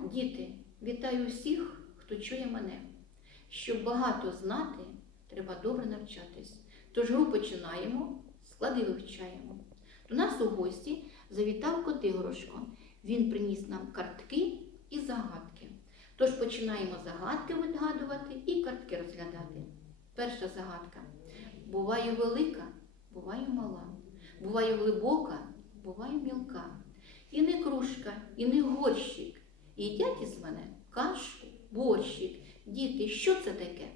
Діти, вітаю всіх, хто чує мене. Щоб багато знати, треба добре навчатись. Тож гру починаємо, склади вивчаємо. До нас у гості завітав Котигорошко. Він приніс нам картки і загадки. Тож починаємо загадки відгадувати і картки розглядати. Перша загадка. Буває велика, буває мала, буває глибока, буває мілка. І не кружка, і не горщик. Їдять із мене кашку, борщик. Діти, що це таке?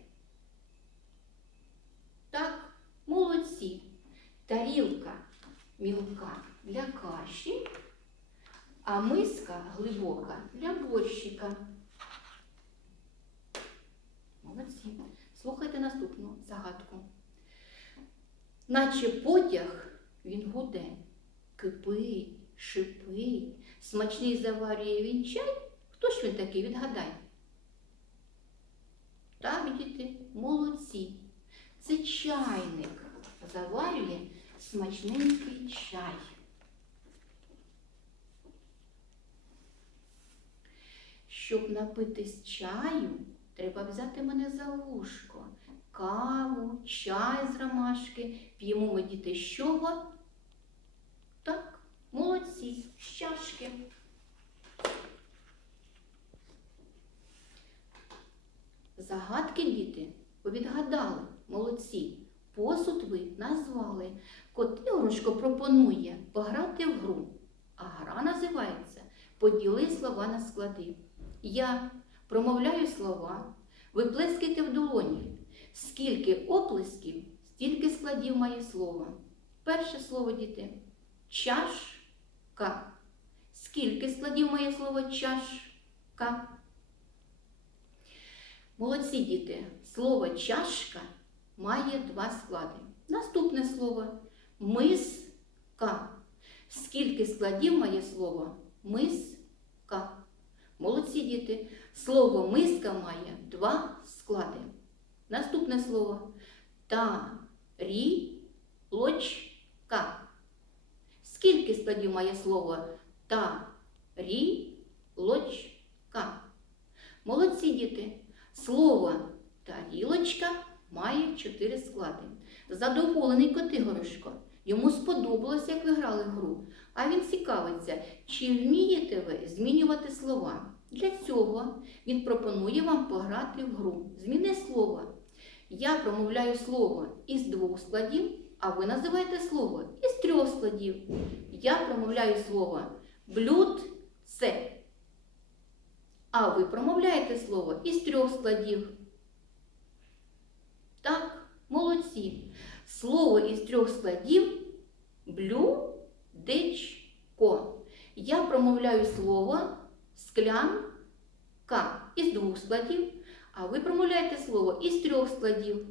Так, молодці. Тарілка мілка для каші, а миска глибока для борщика. Молодці. Слухайте наступну загадку. Наче потяг він гуде, кипить, шипить, смачний заварює він чай. Хто ж він такий, відгадай? Так, діти, молодці. Це чайник заварює смачненький чай. Щоб напитись чаю, треба взяти мене за вушко. Каву, чай з ромашки. П'ємо ми діти з чого? Так, молодці, з чашки. Загадки діти ви відгадали, молодці. Посуд ви назвали. Котигорошко пропонує пограти в гру. А гра називається Поділи слова на склади. Я промовляю слова, ви плескайте в долоні. Скільки оплесків, стільки складів має слово. Перше слово, діти. Чашка. Скільки складів має слово чашка? Молодці діти, слово чашка має два склади. Наступне слово миска. Скільки складів має слово миска? Молодці діти, слово миска має два склади. Наступне слово тарілочка. Скільки складів має слово тарілочка? Молодці діти. Слово тарілочка має чотири склади. Задоволений Котигорошко. Йому сподобалось, як ви грали гру. А він цікавиться, чи вмієте ви змінювати слова. Для цього він пропонує вам пограти в гру. Зміни слова. Я промовляю слово із двох складів, а ви називаєте слово із трьох складів. Я промовляю слово блюдце. А ви промовляєте слово із трьох складів. Так, молодці. Слово із трьох складів блюдечко. Я промовляю слово склянка із двох складів, а ви промовляєте слово із трьох складів.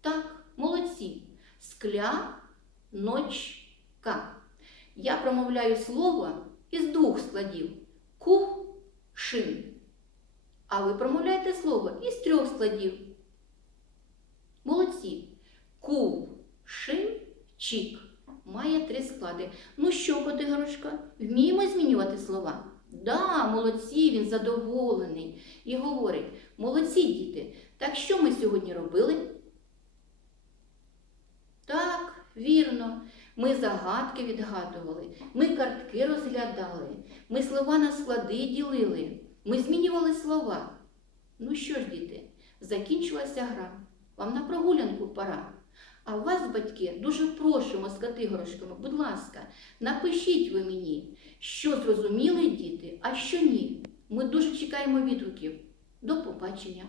Так, молодці. Скляночка. Я промовляю слово із двох складів. Кувшин. А ви промовляєте слово із трьох складів. Молодці. Кувшинчик має три склади. Ну що, Котигорошка, вміємо змінювати слова? Да, молодці, він задоволений. І говорить: молодці діти, так що ми сьогодні робили? Так, вірно. Ми загадки відгадували, ми картки розглядали, ми слова на склади ділили, ми змінювали слова. Ну що ж, діти, закінчилася гра. Вам на прогулянку пора. А вас, батьки, дуже просимо з катигорошками, будь ласка, напишіть ви мені, що зрозуміли діти, а що ні. Ми дуже чекаємо відгуків. До побачення!